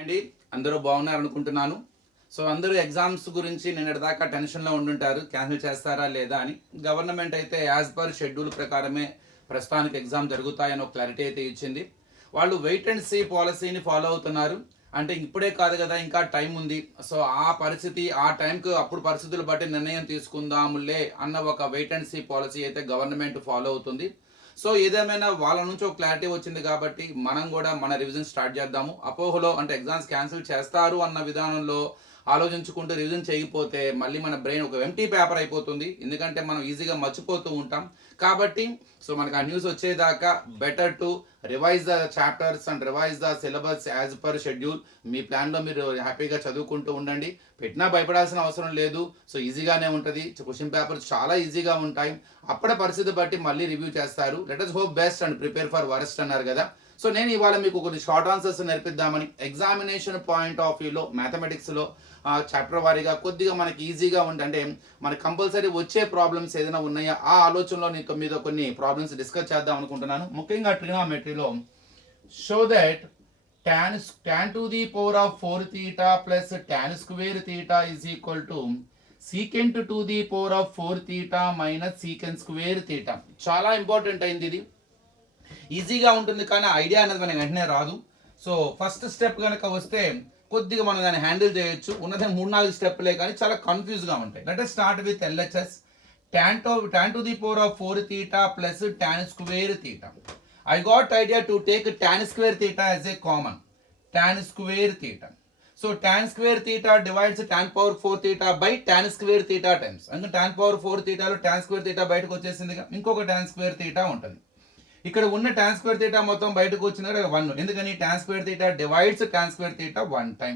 అండి అందరూ బాగున్నారు అనుకుంటున్నాను. సో అందరూ ఎగ్జామ్స్ గురించి నిన్నటిదాకా టెన్షన్లో ఉండుంటారు, క్యాన్సిల్ చేస్తారా లేదా అని. గవర్నమెంట్ అయితే యాజ్ పర్ షెడ్యూల్ ప్రకారమే ప్రస్తుతానికి ఎగ్జామ్ జరుగుతాయని ఒక క్లారిటీ అయితే ఇచ్చింది. వాళ్ళు వెయిట్ అండ్ సీ పాలసీని ఫాలో అవుతున్నారు. అంటే ఇప్పుడే కాదు కదా, ఇంకా టైం ఉంది. సో ఆ పరిస్థితి ఆ టైంకి అప్పుడు పరిస్థితులు బట్టి నిర్ణయం తీసుకుందాములే అన్న ఒక వెయిట్ అండ్ సీ పాలసీ అయితే గవర్నమెంట్ ఫాలో అవుతుంది. సో ఏదేమైనా వాళ్ళ నుంచి ఒక క్లారిటీ వచ్చింది కాబట్టి మనం కూడా మన రివిజన్ స్టార్ట్ చేద్దాము. అపోహలో అంటే ఎగ్జామ్స్ క్యాన్సిల్ చేస్తారు అన్న విధానంలో ఆలోచించుకుంటూ రివిజన్ చేయకపోతే మళ్ళీ మన బ్రెయిన్ ఒక ఎంటీ పేపర్ అయిపోతుంది. ఎందుకంటే మనం ఈజీగా మర్చిపోతూ ఉంటాం. కాబట్టి సో మనకు ఆ న్యూస్ వచ్చేదాకా better to revise the chapters and revise the syllabus as per schedule. మీ ప్లాన్లో మీరు హ్యాపీగా చదువుకుంటూ ఉండండి. పెట్టినా భయపడాల్సిన అవసరం లేదు. సో ఈజీగానే ఉంటుంది. క్వశ్చన్ పేపర్స్ చాలా ఈజీగా ఉంటాయి. అప్పుడే పరిస్థితి బట్టి మళ్ళీ రివ్యూ చేస్తారు. Let us hope best and prepare for worst అన్నారు కదా. సో నేను ఇవాళ మీకు కొన్ని షార్ట్ ఆన్సర్స్ నేర్పిద్దామని, ఎగ్జామినేషన్ పాయింట్ ఆఫ్ వ్యూలో మ్యాథమెటిక్స్లో చాప్టర్ వారీగా కొద్దిగా మనకి ఈజీగా అంటే మనకి కంపల్సరీ వచ్చే ప్రాబ్లమ్స్ ఏదైనా ఉన్నాయా ఆ ఆలోచనలో నీకు మీద కొన్ని ప్రాబ్లమ్స్ డిస్కస్ చేద్దాం అనుకుంటున్నాను. ముఖ్యంగా ట్రిగోనోమెట్రీలో show that tan to the power of 4 theta plus tan square theta is equal to secant to the power of 4 theta minus secant square theta. చాలా ఇంపార్టెంట్ అయింది ఇది. ఈజీగా ఉంటుంది కానీ ఐడియా అనేది మనకి వెంటనే రాదు. సో ఫస్ట్ స్టెప్ కనుక వస్తే కొద్దిగా మనం దాన్ని హ్యాండిల్ చేయొచ్చు. ఉన్నది 3-4 స్టెప్లే కానీ చాలా కన్ఫ్యూజ్గా ఉంటాయి. Let us start with LHS. tan to the power of 4 theta plus tan square theta. I got idea to take tan square theta as a common. Tan square theta. So tan square theta divides tan power 4 theta by tan square theta times. అంటే tan power 4 theta లో tan square theta బయటకు వచ్చేసిందిగా, ఇంకొక tan square theta ఉంటుంది. ఇక్కడ ఉన్న tan square theta మొత్తం బయటకు వచ్చింది కదా 1. ఎందుకని tan square theta divides tan square theta 1 time.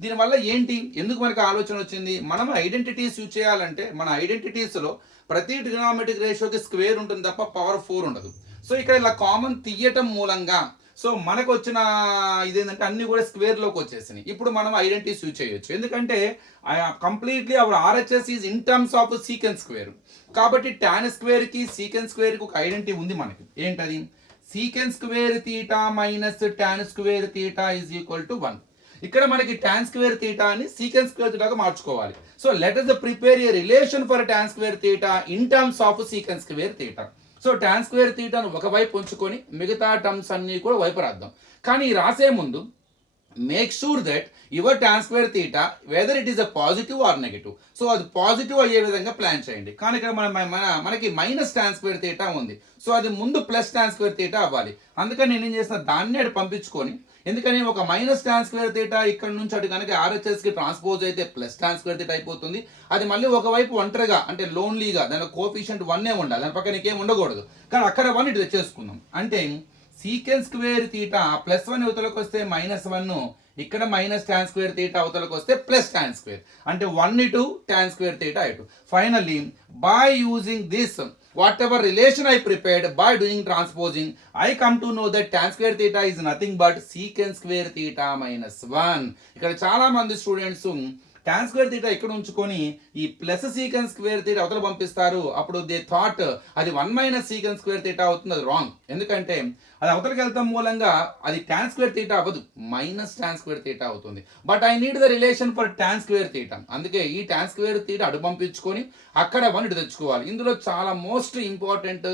దీనివల్ల ఏంటి, ఎందుకు మనకు ఆలోచన వచ్చింది, మనం ఐడెంటిటీస్ యూజ్ చేయాలంటే మన ఐడెంటిటీస్లో ప్రతి ట్రిగోనోమెట్రిక్ రేషియోకి స్క్వేర్ ఉంటుంది తప్ప పవర్ 4 ఉండదు. సో ఇక్కడ ఇలా కామన్ తీయటం మూలంగా సో మనకు వచ్చిన ఇదేంటంటే అన్ని కూడా స్క్వేర్లోకి వచ్చేసినాయి. ఇప్పుడు మనం ఐడెంటిటీస్ యూజ్ చేయొచ్చు. ఎందుకంటే completely our RHS is in terms of secant square. కాబట్టి టాన్ స్క్వేర్కి సీకెంట్ స్క్వేర్కి ఒక ఐడెంటిటీ ఉంది మనకి. ఏంటది, secant square theta minus tan square theta is equal to 1. ఇక్కడ మనకి టాన్ స్క్వేర్ తీటా అని సీకెంట్ స్క్వేర్ తీటాగా మార్చుకోవాలి. So let us prepare a relation for tan square theta in terms of secant square theta. So tan square తీటాను ఒకవైపు ఉంచుకొని మిగతా terms అన్ని కూడా వైపు రాద్దాం. కానీ రాసే ముందు make sure that your tan square theta whether it is a positive or negative. So అది పాజిటివ్ అయ్యే విధంగా ప్లాన్ చేయండి. కానీ ఇక్కడ మనకి మైనస్ టాన్ స్క్వేర్ తీటా ఉంది. సో అది ముందు ప్లస్ టాన్ స్క్వేర్ తీటా అవ్వాలి. అందుకని నేను ఏం చేసిన, దాన్ని అటు పంపించుకొని, ఎందుకని ఒక మైనస్ టాన్ స్క్వేర్ తీటా ఇక్కడ నుంచి అటు కనుక ఆర్హెచ్ఎస్కి ట్రాన్స్పోజ్ అయితే ప్లస్ టాన్ స్క్వేర్ తీటా అయిపోతుంది. అది మళ్ళీ ఒకవైపు ఒంటరిగా అంటే లోన్లీగా దాని కోఫిషియంట్ 1 ఉండాలి, దాని పక్కన ఇంకేం ఉండకూడదు. కానీ అక్కడ 1 ఇటు తెచ్చేసుకుందాం. అంటే సీకెంట్ స్క్వేర్ తీటా ప్లస్ 1 అవతలకు వస్తే -1, ఇక్కడ మైనస్ టాన్ స్క్వేర్ తీటా అవతలకు వస్తే ప్లస్ టాన్ స్క్వేర్, అంటే 1 ఇటు టాన్ స్క్వేర్ తీటా ఇటు. Finally by using this whatever relation I prepared by doing transposing, I come to know that tan square theta is nothing but secant square theta minus 1. ఇక్కడ చాలా మంది students tan square theta ఇక్కడ ఉంచుకొని ఈ plus secant square theta అవతల పంపిస్తారు. అప్పుడు they thought అది 1 మైనస్ సీకెంట్ స్క్వేర్ తీటా అవుతుంది. అది రాంగ్. ఎందుకంటే అది అవతలకి వెళ్తాం మూలంగా అది tan స్క్వేర్ తీటా అవ్వదు, మైనస్ tan స్క్వేర్ తీటా అవుతుంది. But I need the relation for tan square theta. అందుకే ఈ tan స్క్వేర్ తీటా అటు పంపించుకొని అక్కడ 1 ఇటు తెచ్చుకోవాలి. ఇందులో చాలా మోస్ట్ ఇంపార్టెంట్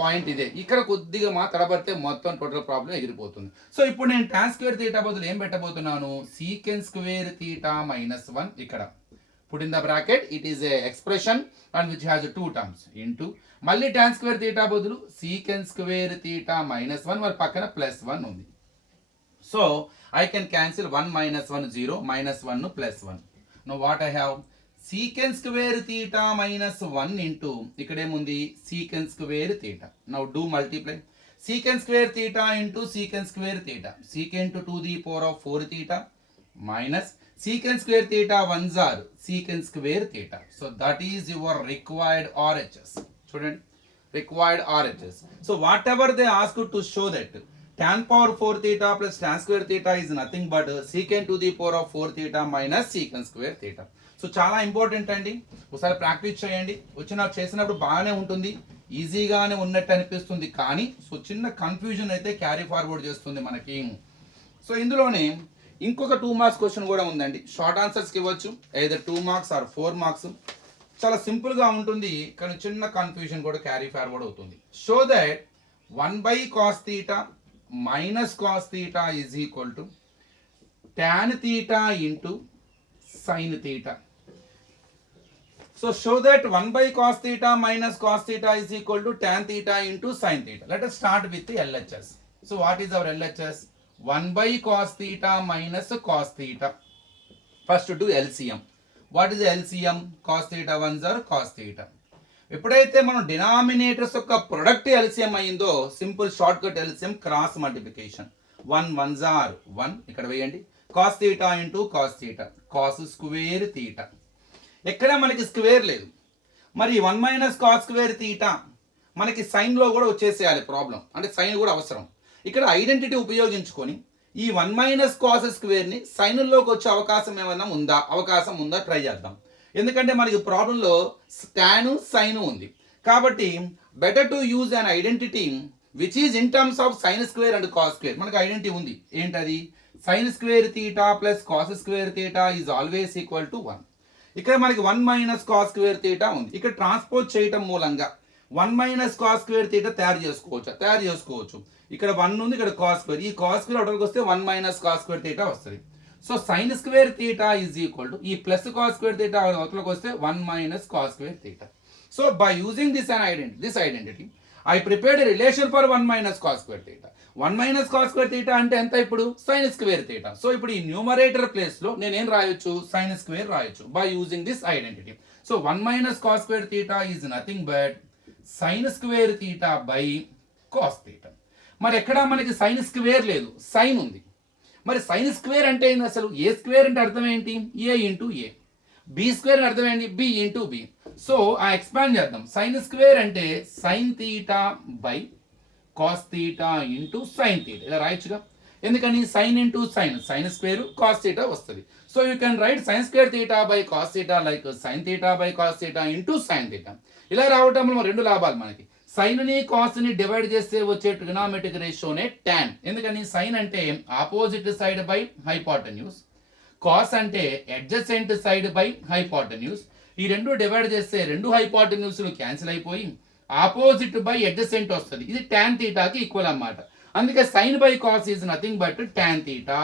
పాయింట్ ఇదే. ఇక్కడ కొద్దిగా మా తడబడితే మొత్తం టోటల్ ప్రాబ్లం ఎగిరిపోతుంది. సో ఇప్పుడు నేను tan స్క్వేర్ తీటా బదులు ఏం పెట్టబోతున్నాను, సీకెంట్ స్క్వేర్ తీటా మైనస్ 1. ఇక్కడ put in the bracket, it is a expression and which has 2 terms into మళ్ళీ tan స్క్వేర్ తీటా బదులు secant స్క్వేర్ తీటా మైనస్ 1, మరి పక్కన ప్లస్ 1 ఉంది. So I can cancel 1 minus 1 0, minus 1 plus 1. No what I have, secant square theta minus 1 into ఇక్కడేముంది secant square theta. Now do multiply secant square theta into secant square theta, secant to the power of 4 theta minus secant square theta 1s are secant square theta. So that is your required RHS. Student, required RHS. So whatever they ask you to show that tan power 4 theta plus tan square theta is nothing but secant to the power of 4 theta minus secant square theta. So చాలా important అండి. ఒకసారి practice చేయండి. చేసినప్పుడు బాగానే ఉంటుంది, ఈజీగానే ఉన్నట్టు అనిపిస్తుంది, కానీ సో చిన్న కన్ఫ్యూజన్ అయితే క్యారీ ఫార్వర్డ్ చేస్తుంది మనకి. సో ఇందులోనే ఇంకొక 2 మార్క్స్ క్వశ్చన్ కూడా ఉందండి. షార్ట్ ఆన్సర్స్కి ఇవ్వచ్చు, either 2 మార్క్స్ ఆర్ 4 మార్క్స్. చాలా సింపుల్గా ఉంటుంది, కానీ చిన్న కన్ఫ్యూజన్ కూడా క్యారీ ఫార్వర్డ్ అవుతుంది. Show that 1/cos θ minus cos θ is equal to tan θ into sin θ. So show that 1/cos θ minus cos θ is equal to tan θ into sin θ. Let us start with the LHS. So what is our LHS? 1/cos θ minus cos θ. First do LCM. What is the LCM? Cos θ ones are cos θ. ఎప్పుడైతే మనం denominators యొక్క product LCM అయిందో simple short cut LCM cross multiplication. 1 1s are 1, ఇక్కడ వేయండి. cos θ into cos θ, cos square θ. ఎక్కడ మనకి square లేదు, మరి 1 మైనస్ కాస్ స్క్వేర్ θ మనకి సైన్లో కూడా వచ్చేసేయాలి ప్రాబ్లం, అంటే సైన్ కూడా అవసరం. ఇక్కడ ఐడెంటిటీ ఉపయోగించుకొని ఈ 1 మైనస్ కాస్ స్క్వేర్ని సైన్లోకి వచ్చే అవకాశం ఏమైనా ఉందా, అవకాశం ఉందా ట్రై చేద్దాం. ఎందుకంటే మనకి ప్రాబ్లంలో టాన్ సైన్ ఉంది, కాబట్టి better to use an identity which is in terms of sine square and cos square. మనకి ఐడెంటిటీ ఉంది, ఏంటది? Sine square θ plus cos square θ is always equal to 1. ఇక్కడ మనకి 1 మైనస్ కాస్ స్క్వేర్ θ ఉంది. ఇక్కడ ట్రాన్స్పోజ్ చేయటం మూలంగా 1 మైనస్ కాస్ స్క్వేర్ θ తయారు చేసుకోవచ్చు. ఇక్కడ 1 ఉంది, ఇక్కడ కాస్ స్క్వేర్, ఈ కాస్ స్క్వేర్ అవతలకి వస్తే 1 మైనస్ కాస్ స్క్వేర్ θ వస్తుంది. So sine square θ is equal to ఈ ప్లస్ కాస్ స్క్వేర్ θ అవతలకి వస్తే 1 minus cos square θ. So by using this identity I prepared relation for 1 minus cos square θ. 1 minus cos square θ అంటే ఎంత? ఇప్పుడు sign square θ. So ఇప్పుడు ఈ numerator place లో నేనేం రాయొచ్చు? సైన్ స్క్వేర్ రాయొచ్చు by using this identity. So 1 minus cos square θ is nothing but sine square θ by cos θ. మరి ఎక్కడ మనకి సైన్ స్క్వేర్ లేదు, సైన్ ఉంది. మరి సైన్ స్క్వేర్ అంటే ఏంటి అసలు? ఏ స్క్వేర్ అంటే అర్థం ఏంటి? A into a. B square అర్థం ఏంటి? B into b. సో ఆ ఎక్స్పాండ్ చేద్దాం. సైన్ స్క్వేర్ అంటే sine θ by cos θ into sine θ, ఇలా రాయొచ్చుగా. ఎందుకని? Sine into sine square cos θ వస్తుంది. So you can write sine square θ by cos θ like sine θ by cos θ into sine θ. ఇలా రావటం వల్ల 2 లాభాలు మనకి. సైన్ని కాస్ని డివైడ్ చేస్తే వచ్చే ట్రిగనామెట్రిక్ రేషియోనే టాన్. ఎందుకని? సైన్ అంటే opposite side by hypotenuse, cos అంటే అడ్జసెంట్ సైడ్ బై హైపోటెన్యూస్. ఈ రెండు డివైడ్ చేస్తే 2 హైపోటెన్యూస్లు క్యాన్సిల్ అయిపోయి ఆపోజిట్ బై అడ్జసెంట్ వస్తుంది. ఇది టాన్ థీటాకి ఈక్వల్ అన్నమాట. అందుకే sine by cos is nothing but tan theta.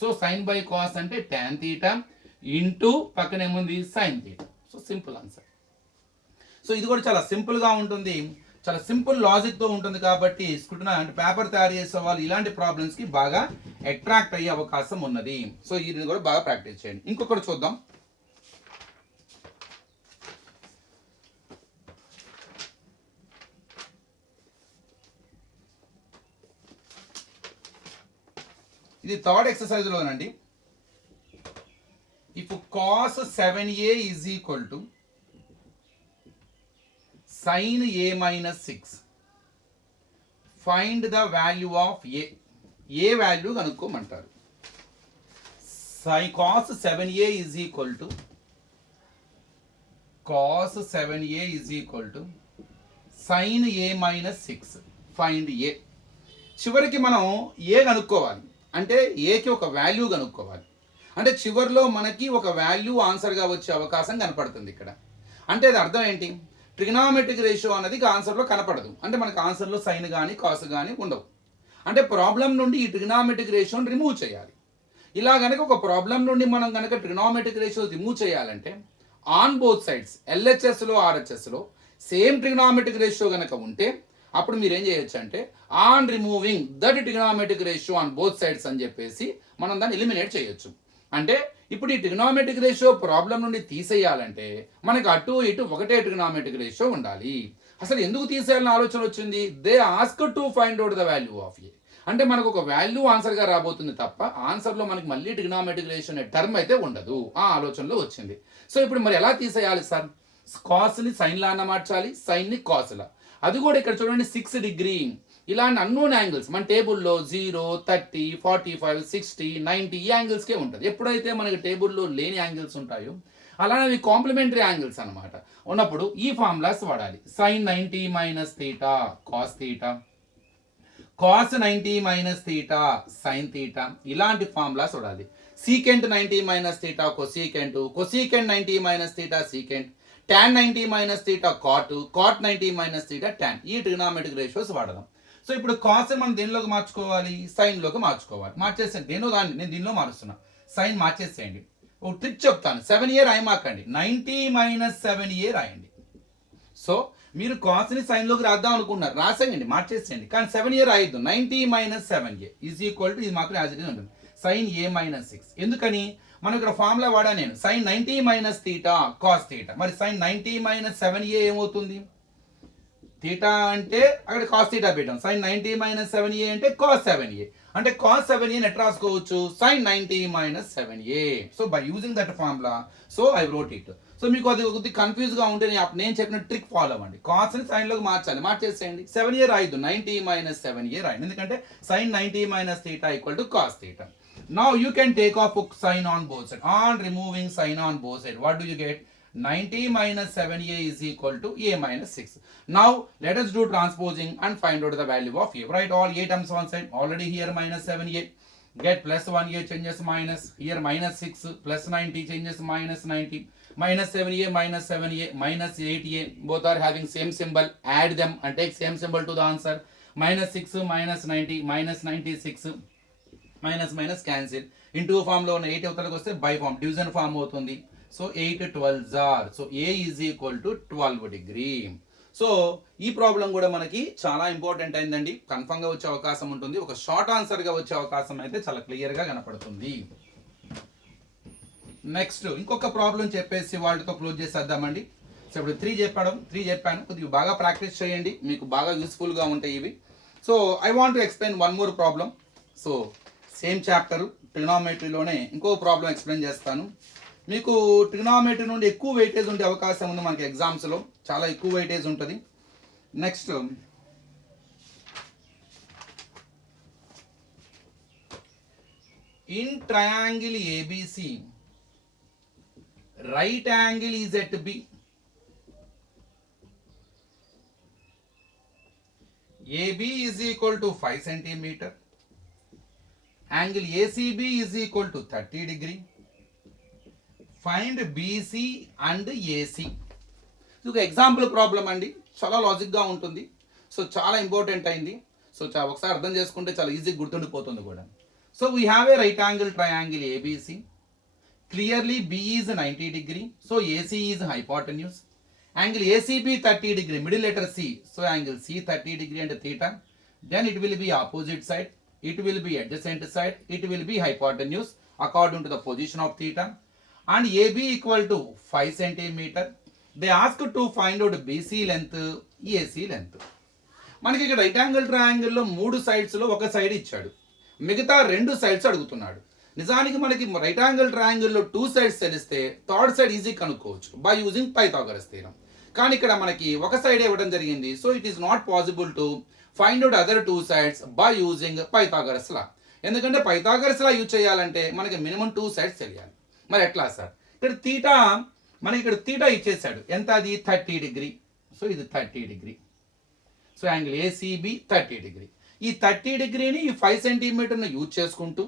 So sine by cos అంటే టాన్ థీటా ఇంటూ పక్కనేముంది sine theta. So simple answer. So ఇది కూడా చాలా సింపుల్గా ఉంటుంది, చాలా సింపుల్ లాజిక్తో ఉంటుంది. కాబట్టి స్క్రూటినీ అంటే పేపర్ తయారు చేసే వాళ్ళు ఇలాంటి ప్రాబ్లమ్స్కి బాగా అట్రాక్ట్ అయ్యే అవకాశం ఉన్నది. సో ఇది కూడా బాగా ప్రాక్టీస్ చేయండి. ఇంకొకటి చూద్దాం. ఇది థర్డ్ ఎక్సర్సైజ్లోనండి. If cos 7a is equal to sin a minus 6, find the value of a. A value కనుక్కోమంటారు. cos 7a is equal to sin a minus 6, find a. చివరికి మనం ఏ కనుక్కోవాలి అంటే ఏకి ఒక వాల్యూ కనుక్కోవాలి. అంటే చివరిలో మనకి ఒక వాల్యూ ఆన్సర్గా వచ్చే అవకాశం కనపడుతుంది ఇక్కడ. అంటే అది అర్థం ఏంటి? ట్రిగనామెట్రిక్ రేషియో అనేది ఆన్సర్లో కనపడదు, అంటే మనకు ఆన్సర్లో సైన్ కానీ కాస్ కానీ ఉండవు. అంటే ప్రాబ్లం నుండి ఈ ట్రిగనామెట్రిక్ రేషియోని రిమూవ్ చేయాలి. ఇలా కనుక ఒక ప్రాబ్లం నుండి మనం కనుక ట్రిగనామెట్రిక్ రేషియో రిమూవ్ చేయాలంటే ఆన్ బోత్ సైడ్స్ ఎల్హెచ్ఎస్లో ఆర్హెచ్ఎస్లో సేమ్ ట్రిగనామెట్రిక్ రేషియో కనుక ఉంటే అప్పుడు మీరు ఏం చేయొచ్చు అంటే on removing that trigonometric ratio on both sides అని చెప్పేసి మనం దాన్ని ఎలిమినేట్ చేయొచ్చు. అంటే ఇప్పుడు ఈ ట్రిగనామెట్రిక్ రేషియో ప్రాబ్లం నుండి తీసేయాలంటే మనకు అటు ఇటు ఒకటే ట్రిగనామెట్రిక్ రేషియో ఉండాలి. అసలు ఎందుకు తీసేయాలని ఆలోచన వచ్చింది? They ask to find out the value of a. అంటే మనకు ఒక వాల్యూ ఆన్సర్గా రాబోతుంది తప్ప ఆన్సర్లో మనకి మళ్ళీ ట్రిగనామెట్రిక్ రేషియో అనే టర్మ్ అయితే ఉండదు. ఆ ఆలోచనలో వచ్చింది. సో ఇప్పుడు మరి ఎలా తీసేయాలి సార్? కాస్ని సైన్లా అన్న మార్చాలి, సైన్ని కాస్లా. అది కూడా ఇక్కడ చూడండి 6 డిగ్రీ ఇలాంటి అన్నోన్ యాంగిల్స్ మన టేబుల్లో 0, 30, 45, 60, 90 ఈ యాంగిల్స్కే ఉంటుంది. ఎప్పుడైతే మనకి టేబుల్లో లేని యాంగిల్స్ ఉంటాయో అలానే అవి కాంప్లిమెంటరీ యాంగిల్స్ అనమాట. ఉన్నప్పుడు ఈ ఫార్ములాస్ వాడాలి. sin 90 minus theta cos theta, cos 90 minus theta sine theta, ఇలాంటి ఫార్ములాస్ చూడాలి. Secant 90 minus theta cosecant, cosecant 90 minus theta secant, tan 90 minus theta cot, cot 90 minus theta tan. ఈ ట్రిగ్నామెట్రిక్ రేషియోస్ వాడదాం. So ఇప్పుడు cos మనం దేనిలోకి మార్చుకోవాలి, సైన్లోకి మార్చుకోవాలి. మార్చేసేయండి, నేను దీనిలో మారుస్తున్నా, సైన్ మార్చేసేయండి. ఒక ట్రిక్ చెప్తాను, 7a రాయమాకండి, 90 మైనస్ 7a రాయండి. సో మీరు కాస్ని సైన్లోకి రాద్దాం అనుకున్నారు, రాసేయండి, మార్చేసేయండి, కానీ 7a రాయొద్దు. 90 minus 7a is equal to, ఇది మాత్రం యాజ్ ఇట్ ఈజ్ ఉంటుంది, సైన్ a మైనస్ 6. ఎందుకని మనం ఇక్కడ ఫార్ములా వాడా నేను, sine 90 minus theta cos theta. మరి సైన్ 90 మైనస్ 7a ఏమవుతుంది, థీటా అంటే అక్కడ కాస్ థీటా పెట్టాం, సైన్ 90 మైనస్ 7a అంటే కాస్ 7a, అంటే కాస్ 7a ఎట్లా రాసుకోవచ్చు, sine 90 minus 7a. So by using that formula, so I wrote it. So మీకు అది కొద్దిగా కన్ఫ్యూజ్గా ఉంటే నేను చెప్పిన ట్రిక్ ఫాలో అవ్వండి. కాస్ని సైన్లోకి మార్చాలి, మార్చేసేయండి. 7a రాయద్దు, 90 మైనస్ 7a రాయండి, ఎందుకంటే sine 90 minus theta equal to cos theta. Now you can take off sign on both sides. On removing sign on both sides, what do you get? 90 minus 7a is equal to a minus 6. Now let us do transposing and find out the value of a. Write all a terms one side. Already here minus 7a. Get plus 1a changes minus. Here minus 6 plus 90 changes minus 90. Minus 7a minus 7a minus 8a. Both are having same symbol. Add them and take same symbol to the answer. Minus 6 minus 90 minus 96. Minus minus cancel. Into ఫామ్లో ఉన్న 8 అవతలకు వస్తే by form division form అవుతుంది. So 8 12 ఆర్, so A is equal to 12 degree. So ఈ problem కూడా మనకి చాలా ఇంపార్టెంట్ అయిందండి, కన్ఫర్మ్గా వచ్చే అవకాశం ఉంటుంది. ఒక షార్ట్ ఆన్సర్గా వచ్చే అవకాశం అయితే చాలా క్లియర్గా కనపడుతుంది. నెక్స్ట్ ఇంకొక ప్రాబ్లం చెప్పేసి వాళ్ళతో క్లోజ్ చేసేద్దామండి. సో ఇప్పుడు 3 చెప్పాను, కొద్దిగా బాగా ప్రాక్టీస్ చేయండి, మీకు బాగా యూస్ఫుల్గా ఉంటాయి ఇవి. So I want to explain one more problem. So same chapter ట్రిగ్నామెట్రీలోనే ఇంకో ప్రాబ్లం ఎక్స్ప్లెయిన్ చేస్తాను. మీకు ట్రిగ్నామెట్రీ నుండి ఎక్కువ వెయిటేజ్ ఉండే అవకాశం ఉంది మనకి ఎగ్జామ్స్లో, చాలా ఎక్కువ వెయిటేజ్ ఉంటుంది. Next in triangle ABC right angle is at B. AB is equal to 5 centimeter. Angle ACB is equal to 30 degree. Find BC and AC. So example problem అండి, చాలా లాజిక్గా ఉంటుంది. సో చాలా ఇంపార్టెంట్ అయింది. సో ఒకసారి అర్థం చేసుకుంటే చాలా ఈజీగా గుర్తుండిపోతుంది కూడా. So we have a right angle triangle ABC. Clearly B is 90 degree. So AC is hypotenuse. Angle ACB 30 degree, middle letter C. So angle C 30 degree and theta. Then it will be opposite side. It will be adjacent side. It will be hypotenuse according to the position of theta. And AB equal to 5 centimeter. They ask to find out BC length, AC length. మనకి ఇక్కడ right angle ట్రయాంగిల్లో 3 సైడ్స్లో ఒక side ఇచ్చాడు, మిగతా 2 sides అడుగుతున్నాడు. నిజానికి మనకి right angle ట్రయాంగిల్లో 2 sides తెలిస్తే థర్డ్ సైడ్ ఈజీ కనుక్కోవచ్చు బై యూజింగ్ పైథాగరస్ థీరం. కానీ ఇక్కడ మనకి ఒక సైడ్ ఇవ్వడం జరిగింది. So it is not possible to find out other 2 sides by using Pythagoras law. ఎందుకంటే పైథాగరస్ లా యూజ్ చేయాలంటే మనకి మినిమం 2 సైడ్స్ తెలియాలి. మరి ఎట్లా సార్, ఇక్కడ థీటా మనకి ఇక్కడ థీటా ఇచ్చేసాడు, ఎంత అది 30 డిగ్రీ. సో ఇది 30 degree. So angle ACB 30 degree. ఈ 30 డిగ్రీని ఈ 5 సెంటీమీటర్ని యూజ్ చేసుకుంటూ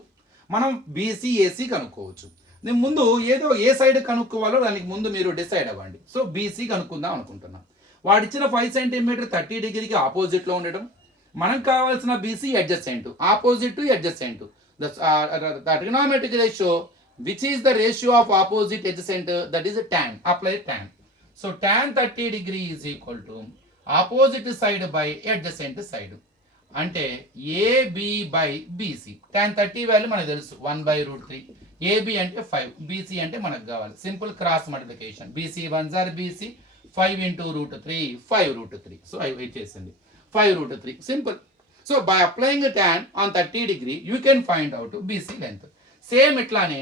మనం బీసీ ఏసీ కనుక్కోవచ్చు. నేను ముందు ఏదో ఏ సైడ్ కనుక్కోవాలో దానికి ముందు మీరు డిసైడ్ అవ్వండి. సో బీసీ కనుక్కుందాం అనుకుంటున్నాం. వాడిచ్చిన 5 సెంటీమీటర్ 30 డిగ్రీకి ఆపోజిట్లో ఉండడం, మనకు కావాల్సిన BC adjacent, opposite to adjacent. The trigonometric ratio which is the ratio of opposite adjacent, that is tan. Apply tan. So tan 30 degree is equal to opposite side by adjacent side, అంటే AB by BC. tan 30 value మనకు తెలుసు 1/√3. AB అంటే 5, BC అంటే మనకు కావాలి, simple cross multiplication. BC 1 జార్ BC, 5 into √3, 5√3. So అవి వచ్చేసింది 5√3, simple. So by applying tan on 30 degree you can find out BC length. Same ఇట్లానే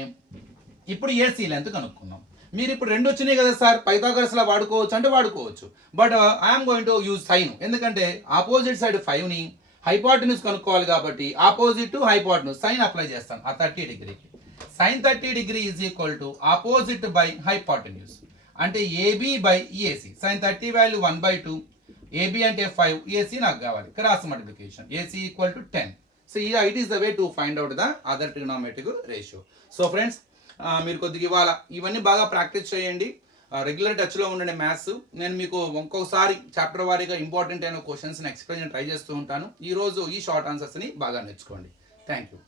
ఇప్పుడు ఏసీ లెంత్ కనుక్కున్నాం. మీరు ఇప్పుడు 2 వచ్చినాయి కదా సార్, పైథాగరస్ లా వాడుకోవచ్చు అంటే వాడుకోవచ్చు, but I'm going to use sine. ఎందుకంటే ఆపోజిట్ సైడ్ 5ని హైపోటెన్యూస్ కనుక్కోవాలి కాబట్టి opposite to hypotenuse sine apply చేస్తాను ఆ 30 డిగ్రీకి. Sine 30 degree is equal to opposite by hypotenuse, అంటే AB by AC. Sine 30 value 1/2, AB అంటే 5, ఏసీ నాకు కావాలి, cross multiplication, AC equal to 10. So it is the way to find out the other trigonometric ratio. So friends, మీరు కొద్దిగా ఇవాళ ఇవన్నీ బాగా practice చేయండి, రెగ్యులర్ టచ్లో ఉండండి మ్యాథ్స్. నేను మీకు ఒక్కొక్కసారి చాప్టర్ వారీగా ఇంపార్టెంట్ అయిన క్వశ్చన్స్ని ఎక్స్ప్లెయిన్ ట్రై చేస్తూ ఉంటాను. ఈరోజు ఈ షార్ట్ ఆన్సర్స్ని బాగా నేర్చుకోండి. Thank you.